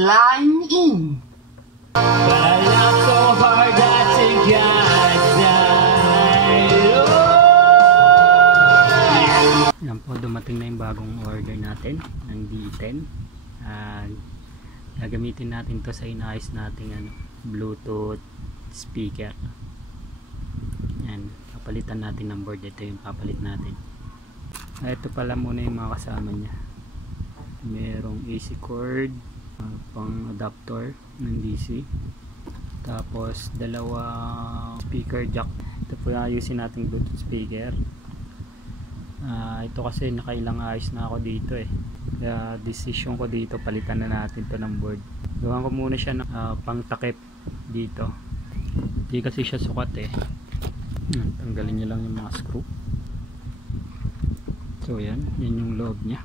Line in. But I love so hard that you got died. Yan po, dumating na yung bagong order natin ng D10. Gagamitin natin to sa inayos nating Bluetooth speaker. Yan, papalitan natin ng board. Ito yung papalit natin. Ito pala muna yung mga kasama niya. Merong AC cord, pang adapter ng DC, tapos dalawa speaker jack. Ito po yung ayusin nating Bluetooth speaker. Ito kasi nakailang ayos na ako dito kaya decision ko dito, palitan na natin to ng board. Gawan ko muna siya ng pang takip dito. Hindi kasi siya sukat tanggalin nyo lang yung mga screw. So yan yung loob nya.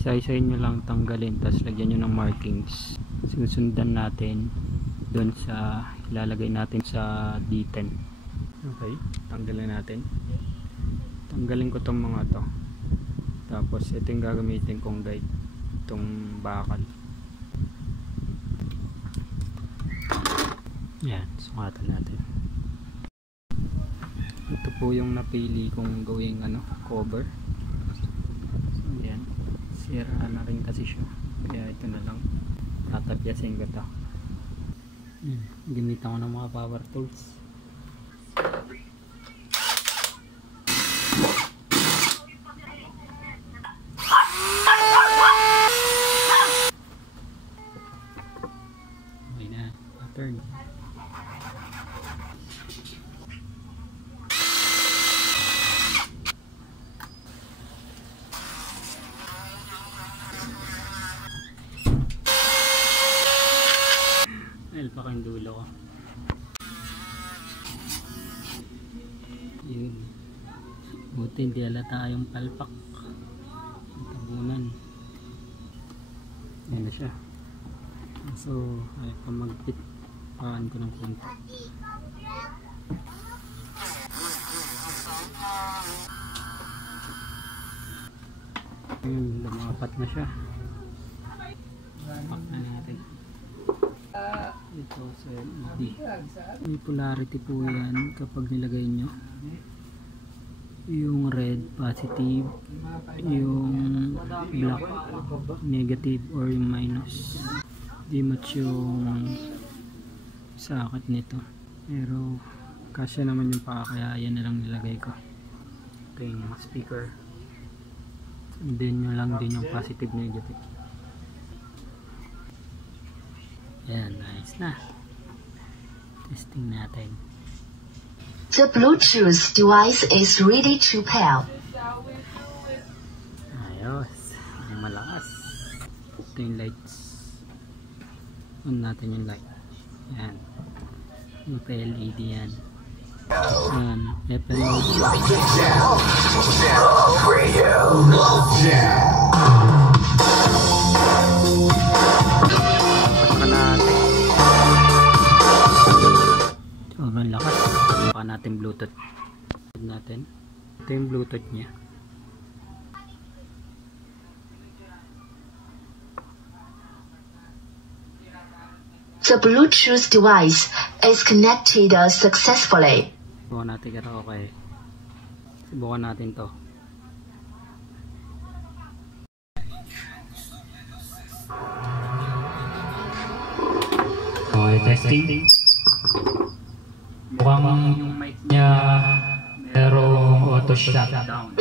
Isa-isahin nyo lang tanggalin, tapos lagyan nyo ng markings. Sinusundan natin doon sa ilalagay natin sa D10. Okay, tanggalin natin. Tanggalin ko tong mga to. Tapos ito yung gagamitin kong guide, itong bakal. Yan, sukatan natin. Ito po yung napili kong gawing cover. So yan, sira na rin kasi siya, kaya ito na lang, tatapyasin ko ito. Gamitan ko ng mga power tools. Okay na, turn. Pa kayong dulo ko. Yun. Buti hindi alata yung palpak. Tabunan. Yan na siya. So, ay pa magpit. Paan ko ng konti. Yun, lumapat na siya. Pak na natin. Ito sa LED. May polarity po yan kapag nilagay nyo. Yung red positive, yung black negative, or yung minus. Di match yung sakit nito, pero kasya naman yung paa, kaya yan na lang nilagay ko. Ito yung speaker, and then nyo lang din yung positive negative. Yan, nice na. Testing natin. The Bluetooth device is ready to pair. Ayos. Ang malakas. Ito yung lights. On natin yung light. Yan. Yung LED yan. Yan. FM mode. Sobrang lakas. Baka natin Bluetooth natin. Ito yung Bluetooth nya. The Bluetooth device is connected successfully. Subukan natin karaoke. Subukan natin to. Okay, testing. Mukhang yung mic niya merong auto shutdown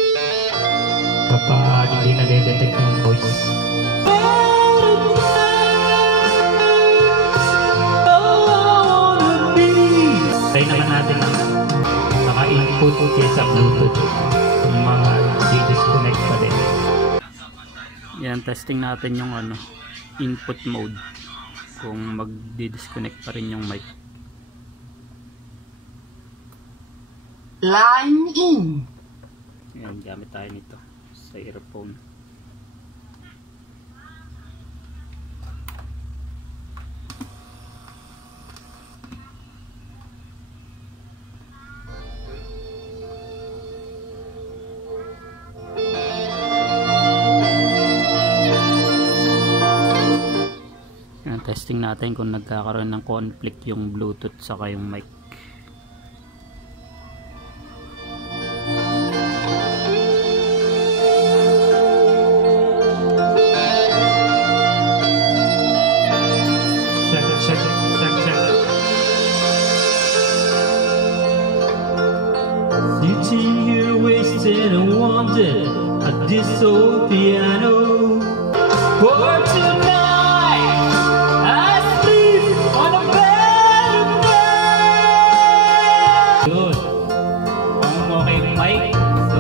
kapag hindi na-detect yung voice. Try naman natin ang naka-input sa Bluetooth, yung mga di-disconnect pa din. Yan, testing natin yung input mode, kung mag-disconnect pa rin yung mic. Line in. Yan, gamit tayo nito sa earphone. Ayan, testing natin kung nagkakaroon ng conflict yung Bluetooth saka yung mic. Sitting here wasted and wanted at this old piano. For tonight, I sleep on a bed of nails. Good. Kung okay mic, so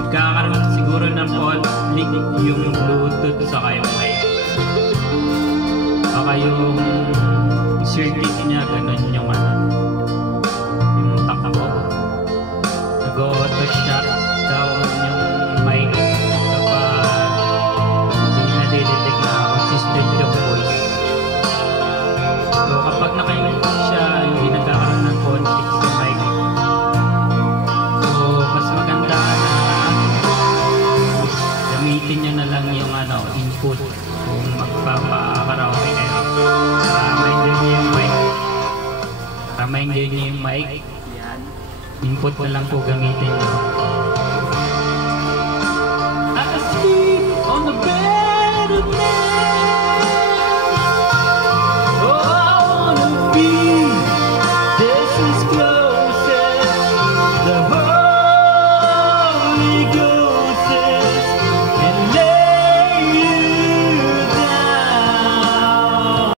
magkakaroon siguro ng conflict yung Bluetooth sa yung mic. Baka yung circuit niya ganun yung yung takbo. Nag-auto shut down yung mic kapag hindi na-detect na consistent yung voice. So kapag naka-mute siya, hindi nagkakaroon ng conflict sa mic. So mas maganda na gamitin nyo na lang yung input kung magpapakaraoke kayo. Reminder nyo yung mic. Reminder nyo yung mic. Input na lang po gamitin nyo.